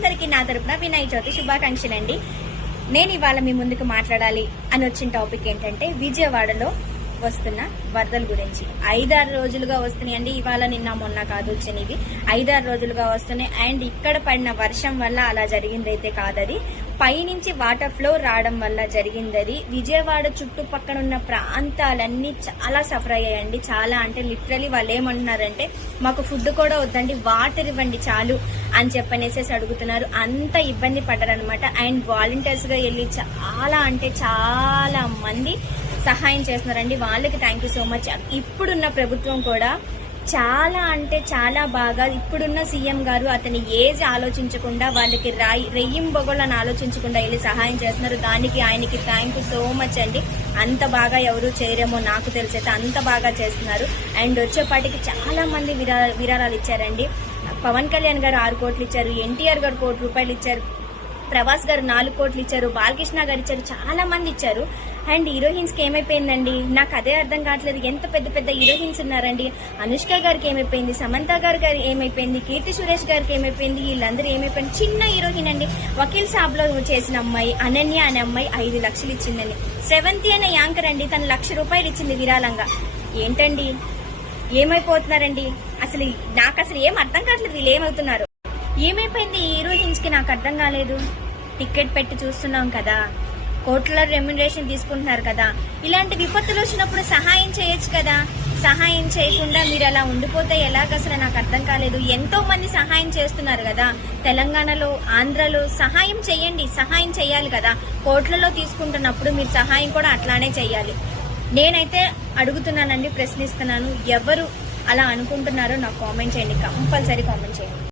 అందరికీ నా తరపున వినాయక చవితి శుభాకాంక్షలు అండి నేను ఇవాళ మీ ముందుకు మాట్లాడాలి అని వచ్చిన టాపిక్ ఏంటంటే విజయవాడలో వస్తున్న వరదల గురించి. ఐదారు రోజులుగా వస్తున్నాయండి. ఇవాళ నిన్న మొన్న కాదు వచ్చినవి. ఐదారు రోజులుగా వస్తున్నాయి. అండ్ ఇక్కడ పడిన వర్షం వల్ల అలా జరిగిందైతే కాదది. పైనుంచి వాటర్ ఫ్లో రావడం వల్ల జరిగిందది. విజయవాడ చుట్టుపక్కల ఉన్న ప్రాంతాలన్నీ చాలా సఫర్ అయ్యాయండి. చాలా అంటే లిటరలీ వాళ్ళు ఏమంటున్నారంటే మాకు ఫుడ్ కూడా వద్దండి వాటర్ ఇవ్వండి చాలు అని చెప్పనేసేసి అడుగుతున్నారు. అంత ఇబ్బంది పడ్డారనమాట అండ్ వాలంటీర్స్గా వెళ్ళి చాలా అంటే చాలా మంది సహాయం చేస్తున్నారండి. వాళ్ళకి థ్యాంక్ యూ సో మచ్ ఇప్పుడున్న ప్రభుత్వం కూడా చాలా అంటే చాలా బాగా ఇప్పుడున్న సీఎం గారు అతని ఏజ్ ఆలోచించకుండా వాళ్ళకి రాయి రెయ్యం బొగళ్ళని ఆలోచించకుండా వెళ్ళి సహాయం చేస్తున్నారు. దానికి ఆయనకి థ్యాంక్ యూ సో మచ్ అండి. అంత బాగా ఎవరు చేయరేమో నాకు తెలిసైతే అంత బాగా చేస్తున్నారు. అండ్ వచ్చేపాటికి చాలా మంది విరా విరాళాలు ఇచ్చారండి. పవన్ కళ్యాణ్ గారు ఆరు కోట్లు ఇచ్చారు ఎన్టీఆర్ గారు కోటి రూపాయలు ఇచ్చారు ప్రభాస్ గారు నాలుగు కోట్లు ఇచ్చారు బాలకృష్ణ గారు ఇచ్చారు చాలా మంది ఇచ్చారు. అండ్ హీరోయిన్స్కి ఏమైపోయిందండి? నాకు అదే అర్థం కావట్లేదు. ఎంత పెద్ద పెద్ద హీరోయిన్స్ ఉన్నారండి? అనుష్క గారికి ఏమైపోయింది? సమంత గారు గారు ఏమైపోయింది? కీర్తి సురేష్ గారికి ఏమైపోయింది? వీళ్ళందరూ ఏమైపోయింది? చిన్న హీరోయిన్ అండి. వకీల్ సాబ్లో చేసిన అమ్మాయి అనన్య అనే అమ్మాయి ఐదు లక్షలు ఇచ్చిందండి. సెవెంత్ అనే యాంకర్ అండి. తను లక్ష రూపాయలు ఇచ్చింది విరాళంగా. ఏంటండి? ఏమైపోతున్నారండి? అసలు నాకు అసలు ఏం అర్థం కావట్లేదు. వీళ్ళు ఏమవుతున్నారు? ఏమైపోయింది ఈ హీరోయిన్స్కి నాకు అర్థం కాలేదు. టికెట్ పెట్టి చూస్తున్నాం కదా. కోట్ల రెమ్యునరేషన్ తీసుకుంటున్నారు కదా. ఇలాంటి విపత్తులు వచ్చినప్పుడు సహాయం చేయొచ్చు కదా. సహాయం చేయకుండా మీరు అలా ఉండిపోతే ఎలాగ అసలు నాకు అర్థం కాలేదు. ఎంతో మంది సహాయం చేస్తున్నారు కదా. తెలంగాణలో ఆంధ్రలో సహాయం చేయండి సహాయం చేయాలి కదా. కోట్లలో తీసుకుంటున్నప్పుడు మీరు సహాయం కూడా అట్లానే చేయాలి. నేనైతే అడుగుతున్నానండి ప్రశ్నిస్తున్నాను. ఎవరు అలా అనుకుంటున్నారో నాకు కామెంట్ చేయండి. కంపల్సరీ కామెంట్ చేయండి.